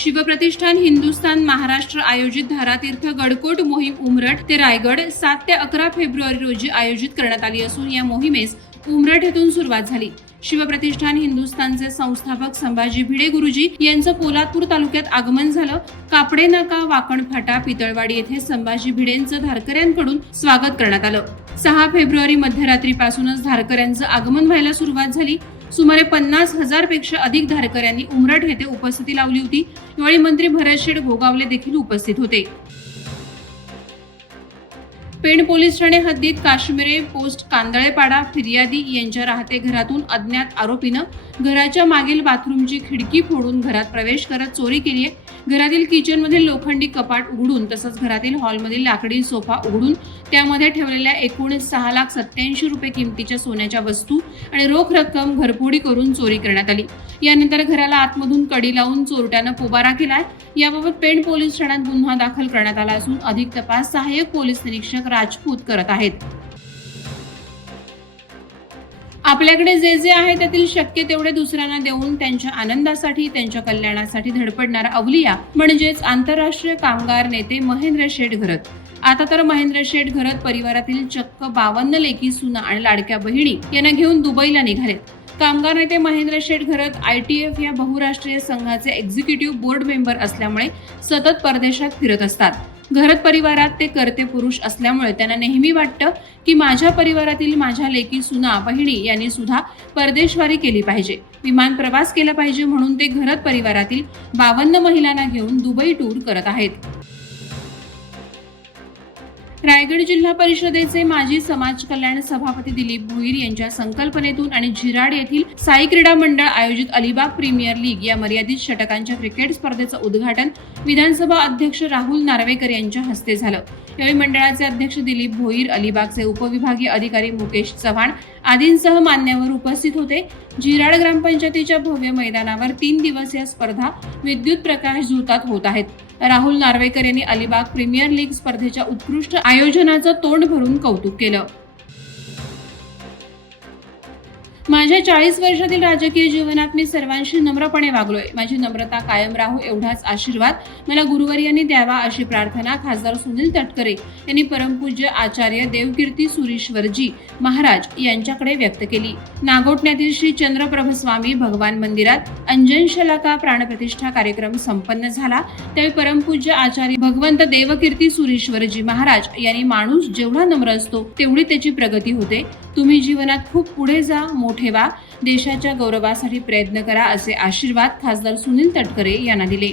शिवप्रतिष्ठान हिंदुस्थान महाराष्ट्र आयोजित धारातीर्थ गडकोट मोहीम उमरठ ते रायगड 7 ते 11 फेब्रुवारी रोजी आयोजित करण्यात आली असून या मोहिमेस उमरठ येथून सुरुवात झाली। शिवप्रतिष्ठान हिंदुस्थानचे संस्थापक संभाजी भिडे गुरुजी यांचं पोलादपूर तालुक्यात आगमन झालं। कापडे नाका, वाकण फाटा, पितळवाडी येथे संभाजी भिडेंचं धारकऱ्यांकडून स्वागत करण्यात आलं। 6 फेब्रुवारी मध्यरात्रीपासूनच धारकऱ्यांचं आगमन व्हायला सुरुवात झाली। सुमारे 50,000 पेक्षा अधिक धारकऱ्यांनी उमरठ येथे उपस्थिती लावली होती। यावेळी मंत्री भरतशेठ गोगावले देखील उपस्थित होते। पेण पोलीस ठाणे हद्दीत काश्मीरे पोस्ट कांदळेपाडा फिर्यादी यांच्या राहते घरातून अज्ञात आरोपीनं घराच्या मागील बाथरूमची खिडकी फोडून घरात प्रवेश करत चोरी केली आहे। घरातील किचनमधील लोखंडी कपाट उघडून तसंच घरातील हॉलमधील लाकडी सोफा उघडून त्यामध्ये ठेवलेल्या एकूण 6,87,000 रुपये किमतीच्या सोन्याच्या वस्तू आणि रोख रक्कम घरफोडी करून चोरी करण्यात आली। यानंतर घराला आतमधून कडी लावून चोरट्यानं पोबारा केलाय। याबाबत पेण पोलीस ठाण्यात गुन्हा दाखल करण्यात आला असून अधिक तपास सहाय्यक पोलीस निरीक्षक राजपूत करत आहेत। आपल्याकडे जे आहे त्यातील शक्य तेवढे दुसऱ्यांना देऊन त्यांच्या आनंदासाठी, त्यांच्या कल्याणासाठी धडपडणारा अवलिया म्हणजेच आंतरराष्ट्रीय कामगार नेते महेंद्र शेठ घरत। आता तर महेंद्र शेठ घरत परिवारातील चक्क 52 लेकी, सुना आणि लाडक्या बहिणी यांना घेऊन दुबईला निघालेत। कामगार नेते महेंद्र शेठ घरत ITF या बहुराष्ट्रीय संघाचे एक्झिक्युटिव्ह बोर्ड मेंबर असल्यामुळे सतत परदेशात फिरत असतात। घरत परिवारात ते कर्ते पुरुष असल्यामुळे त्यांना नेहमी वाटतं की माझ्या परिवारातील माझ्या लेकी, सुना, बहिणी यांनी सुद्धा परदेशवारी केली पाहिजे, विमान प्रवास केला पाहिजे, म्हणून ते घरत परिवारातील 52 महिलांना घेऊन दुबई टूर करत आहेत। रायगड जिल्हा परिषदेचे माजी समाज कल्याण सभापती दिलीप भोईर यांच्या संकल्पनेतून आणि झिराड येथील साई क्रीडा मंडळ आयोजित अलिबाग प्रीमियर लीग या मर्यादित षटकांच्या क्रिकेट स्पर्धेचं उद्घाटन विधानसभा अध्यक्ष राहुल नार्वेकर यांच्या हस्ते झालं। यावेळी मंडळाचे अध्यक्ष दिलीप भोईर, अलिबागचे उपविभागीय अधिकारी मुकेश चव्हाण आदींसह मान्यवर उपस्थित होते। झिराड ग्रामपंचायतीच्या भव्य मैदानावर 3 दिवसीय स्पर्धा विद्युत प्रकाश झोतात होत आहेत। राहुल नार्वेकर यांनी अलिबाग प्रीमियर लीग स्पर्धेच्या उत्कृष्ट आयोजनाचं तोंड भरून कौतुक केलं। माझ्या 40 वर्षातील राजकीय जीवनात मी सर्वांशी नम्रपणे वागलोय। माझी नम्रता कायम राहो एवढाच आशीर्वाद मला गुरुवर्यांनी द्यावा अशी प्रार्थना खासदार सुनील तटकरे यांनी परमपूज्य आचार्य देवकीर्ती सुरीश्वरजी महाराज यांच्याकडे व्यक्त केली। नागोठण्यातील श्री चंद्रप्रभ स्वामी भगवान मंदिरात अंजन शलाका प्राणप्रतिष्ठा कार्यक्रम संपन्न झाला। त्यावेळी परमपूज्य आचार्य भगवंत देवकीर्ती सुरीश्वरजी महाराज यांनी माणूस जेवढा नम्र असतो तेवढी त्याची प्रगती होते। तुम्ही जीवनात खूप पुढे जा, मोठे व्हा, देशाच्या गौरवासाठी प्रयत्न करा असे आशीर्वाद खासदार सुनील तटकरे यांना दिले।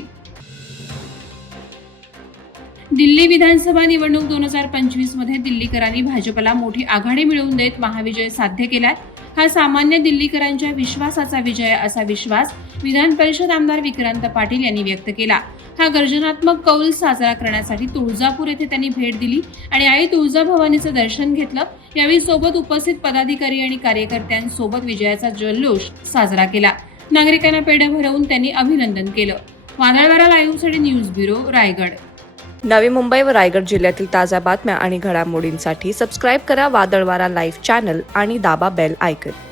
दिल्ली विधानसभा निवडणूक 2025 मध्ये दिल्लीकरांनी भाजपला मोठी आघाडी मिळवून देत महाविजय साध्य केलाय। हा सामान्य दिल्लीकरांच्या विश्वासाचा विजय असा विश्वास विधान परिषद आमदार विक्रांत पाटील यांनी व्यक्त केला। हा गर्जनात्मक कौल साजरा करण्यासाठी तुळजापूर येथे त्यांनी भेट दिली आणि आई तुळजाभवानीचं दर्शन घेतलं। यावेळी सोबत उपस्थित पदाधिकारी आणि कार्यकर्त्यांसोबत विजयाचा जल्लोष साजरा केला। नागरिकांना पेढे भरवून त्यांनी अभिनंदन केलं। वादळवारा लाईव्हसाठी न्यूज ब्युरो, रायगड। नवी मुंबई व रायगड जिल्ह्यातील ताज्या बातम्या आणि घडामोडींसाठी सबस्क्राईब करा वादळवारा लाईव्ह चॅनल आणि दाबा बेल आयकॉन।